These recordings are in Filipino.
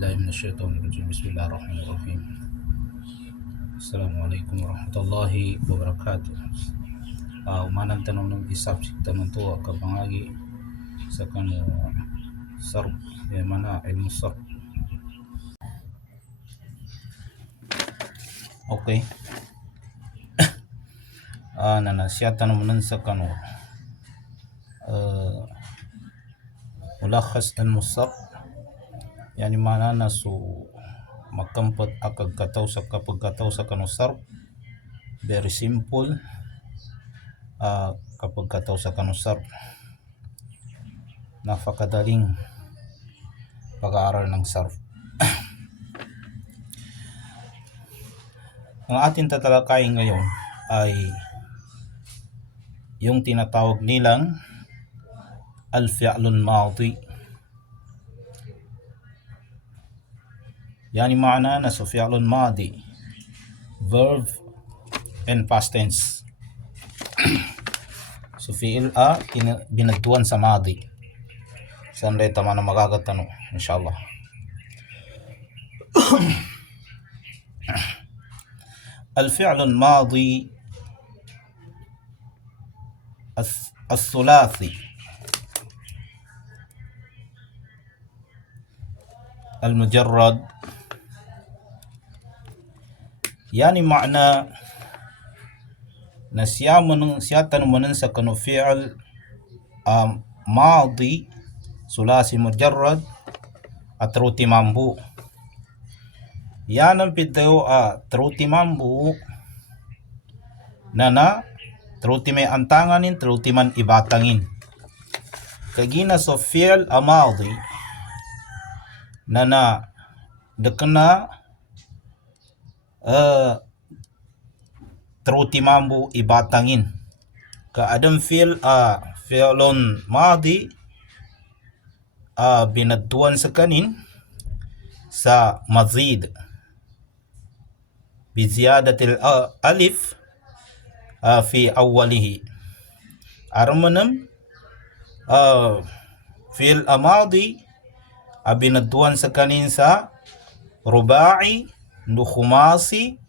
بالله من الشيطان الرجيم بسم الله الرحمن الرحيم السلام عليكم ورحمة الله وبركاته. Umanang tanong ng isubject tanong to kabangagi sa kanu sarb mana ilmu sarb. Okay. Nanasya tanong nun sa kanu mulakhas ilmu sarb yani mana na su makampat akag kataw sa kapag sa kanu sarb. Very simple. Kapag kataw sa kanu sarb, napakadaling pag-aaral ng sarb. Ang ating tatalakayin ngayon ay yung tinatawag nilang al-fi'lun madi. Yani maana na sa fi'lun madi, verb and past tense. So fi'il binagtuan sa madi. Saan rin tama na magagatanong inshallah. الفعل الماضي الثلاثي المجرد يعني معنى siyatan manan sa kanu fi'l madi sulasi mujarrad at ruti mambu. Yan ang pideo truti mambu na truti may antanganin, truti man ibatangin. Kagina so fi'l amadi na dekna truti mambu ibatangin. Kaadam fi'lun madi binadtuan sa kanin sa mazid biziyadatil alif fi awwalihi. Armanam fi'l amadi binadtuan sa kanin sa rubai, khumasi,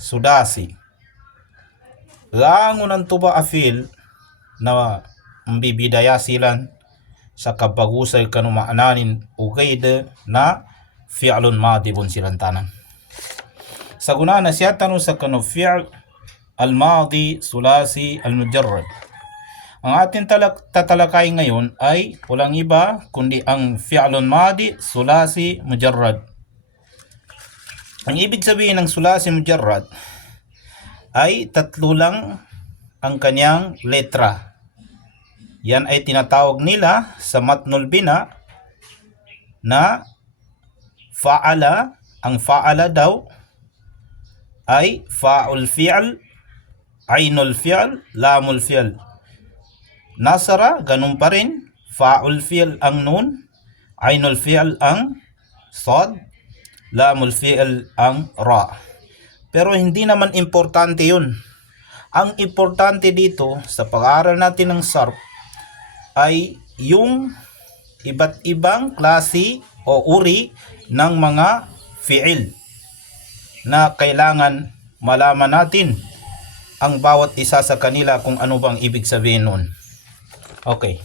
sudasi. Langunan tuba afil na mbibidaya silan sa kapag-usay kanu maananin ugaid na fi'lun madi bun silan tanan. Sa guna na siya tanong sa kanu fi'l al-madi sulasi al-mujarrad. Ang ating tatalakay ngayon ay walang iba kundi ang fi'lun madi sulasi mujarrad. Ang ibig sabihin ng sulasi mujarrad ay tatlo lang ang kanyang letra. Yan ay tinatawag nila sa matnul bina na fa'ala. Ang fa'ala daw ay fa'ul fi'l, ainul fi'l, lamul fi'l. Nasara, ganun pa rin. Fa'ul fi'l ang nun, ainul fi'l ang sad, lamul fi'l ang ra. Pero hindi naman importante yun. Ang importante dito sa pag-aaral natin ng sarf ay yung iba't ibang klase o uri ng mga fi'il na kailangan malaman natin ang bawat isa sa kanila kung ano bang ibig sabihin nun. Okay.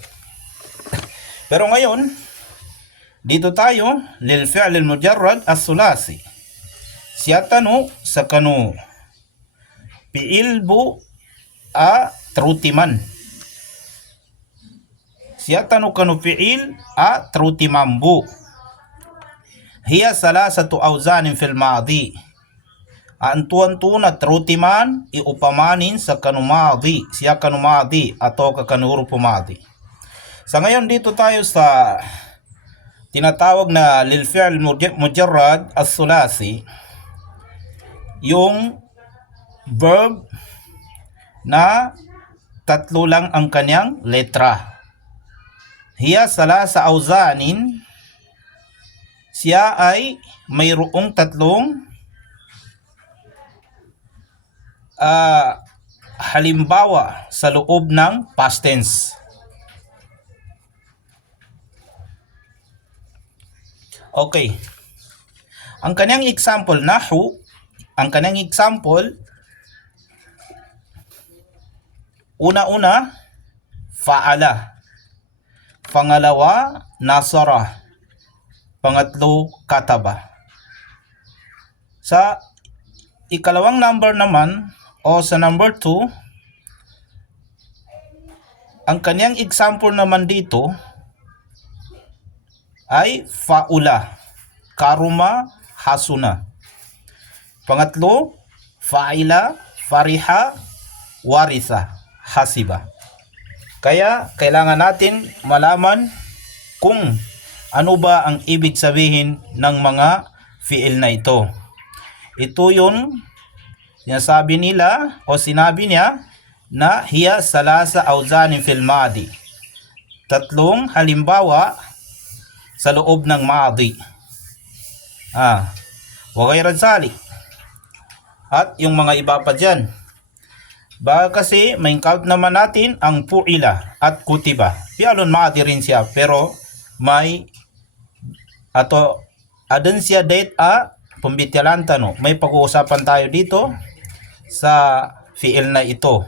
Pero ngayon, dito tayo lil fi'l al mujarrad as-sulasi. Siya tanu sa kanu fi'il bu trutiman. Siya tanu kanu fi'il trutiman bu. Hiya salasatu awzanin fil madi. Ang tuwan-tuwan trutiman iupamanin sa kanu madi. Siya kanu madi atau kanu huruf madi. Sa ngayon dito tayo sa tinatawag na lil fi'l mujarrad as-sulasi. Yung verb na tatlo lang ang kanyang letra. Hiya salasa awzanin. Siya ay mayroong tatlong halimbawa sa loob ng past tense. Okay. Ang kanyang example, nahu, ang kanyang example, una-una, fa'ala. Pangalawa, nasara. Pangatlo, kataba. Sa ikalawang number naman, o sa number 2, ang kanyang example naman dito ay fa'ula, karuma, hasuna. Pangatlo, fa'ila, fariha, warisa, hasiba. Kaya kailangan natin malaman kung ano ba ang ibig sabihin ng mga fi'il na ito. Ito yung sinasabi nila o sinabi niya na hiya salasa awzani fil madi. Tatlong halimbawa sa loob ng madi. Wa ghayra zalik. At yung mga iba pa dyan. Baka kasi may count naman natin ang pu'ila at kutiba. Fi'alun madi rin siya pero may ato adun siya date pambitialan tano. May pag-uusapan tayo dito sa fi'il na ito.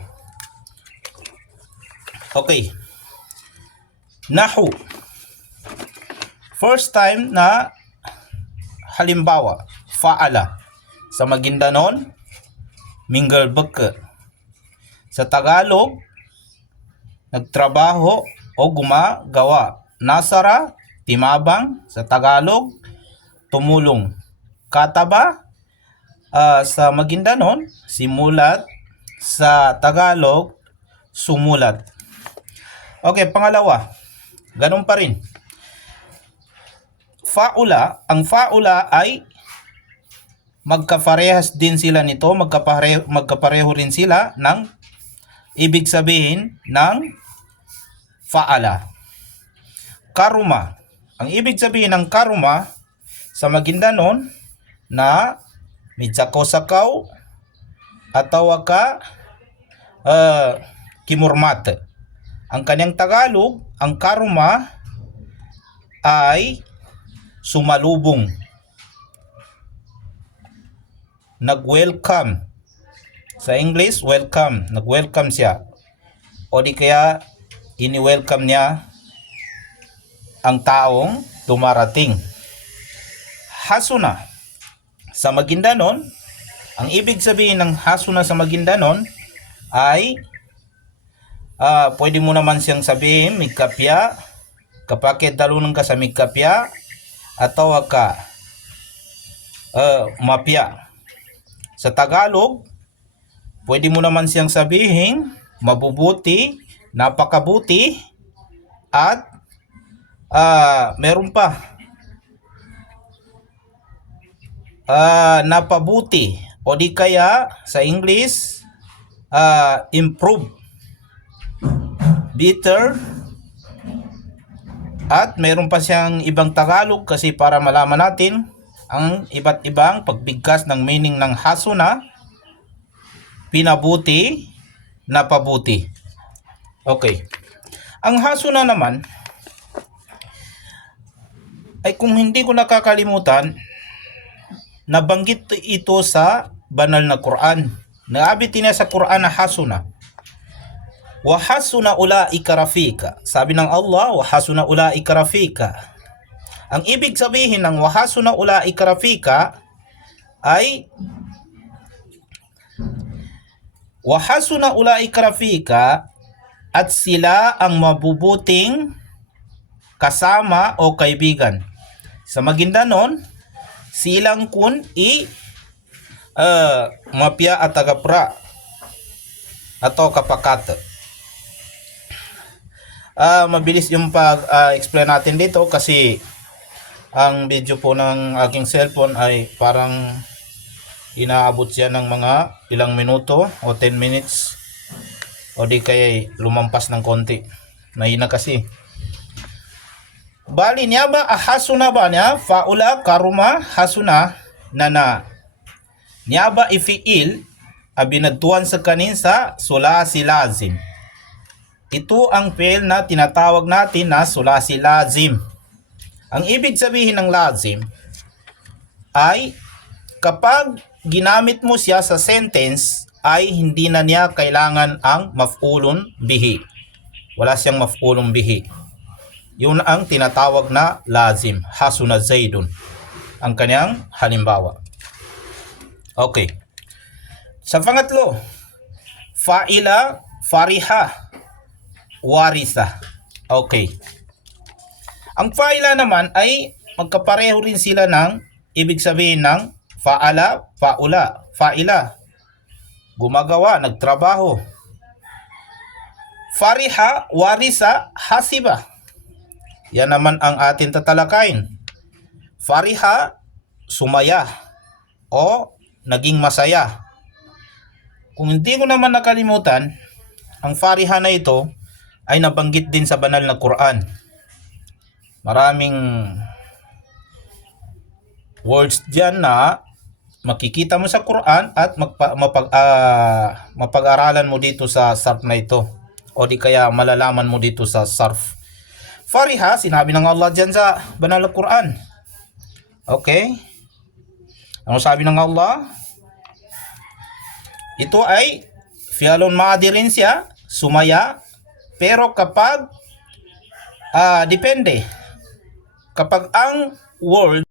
Okay. Nahu. First time na halimbawa, fa'ala. Sa Maguindanon, minggal beke. Sa Tagalog, nagtrabaho o gumagawa. Nasara, timabang. Sa Tagalog, tumulong. Kataba, sa Maguindanon, simulat. Sa Tagalog, sumulat. Okay, pangalawa. Ganun pa rin. Fa'ula, ang fa'ula ay magkaparehas din sila nito, magkapareho rin sila ng ibig sabihin ng fa'ala. Karuma. Ang ibig sabihin ng karuma sa Maguindanon na midsako-sakaw ataw ka kimurmate. Ang kanyang Tagalog, ang karuma ay sumalubong. Nag-welcome. Sa English, welcome. Nag-welcome siya. O di kaya, ini-welcome niya ang taong dumarating. Hasuna. Sa Maguindanon, ang ibig sabihin ng hasuna sa Maguindanon ay pwede mo naman siyang sabihin, migkapya, kapag dalunan ka sa migkapya, ataw ka mapya. Sa Tagalog, pwede mo naman siyang sabihin mabubuti, napakabuti, at meron pa napabuti, o di kaya sa English improve, better, at meron pa siyang ibang Tagalog kasi para malaman natin ang iba't ibang pagbigkas ng meaning ng hasuna, pinabuti, napabuti. Okay. Ang hasuna naman ay kung hindi ko nakakalimutan, nabanggit ito sa banal na Quran. Naabit niya sa Quran na hasuna. Wa hasuna ulaika rafika. Sabi ng Allah, wa hasuna ulaika rafika. Ang ibig sabihin ng wa hasuna ulaika rafika ay wa hasuna ulaika rafika at sila ang mabubuting kasama o kaibigan. Sa Maguindanon, silang kun mapya at tagapra atau kapakat. Mabilis yung pag-explain natin dito kasi ang video po ng aking cellphone ay parang inaabot siya ng mga ilang minuto o 10 minutes o di kaya lumampas ng konti. Nahina kasi. Bali niya ba hasuna ba niya? Fa'ula karuma hasuna na niya ba ifiil abinagtuan sa kanin sa sulasi lazim. Ito ang fi'il na tinatawag natin na sulasi lazim. Ang ibig sabihin ng lazim ay kapag ginamit mo siya sa sentence ay hindi na niya kailangan ang maf'ulun bihi. Wala siyang maf'ulun bihi. Yun ang tinatawag na lazim. Hasuna Zaidun. Ang kanyang halimbawa. Okay. Sa pangatlo, fa'ila, fariha, warisa. Okay. Ang fa'ila naman ay magkapareho rin sila ng ibig sabihin ng fa'ala, fa'ula, fa'ila. Gumagawa, nagtrabaho. Fariha, warisa, hasiba. Yan naman ang atin tatalakayin. Fariha, sumaya o naging masaya. Kung hindi ko naman nakalimutan, ang fariha na ito ay nabanggit din sa banal na Quran. Maraming words diyan na makikita mo sa Quran at mapag-aralan mo dito sa sarf na ito o di kaya malalaman mo dito sa sarf. Fariha, sinabi ng Allah diyan sa banal na Quran. Okay? Ano sabi ng Allah? Ito ay fi'lun maadi rin siya, sumaya, pero kapag depende. Kapag ang word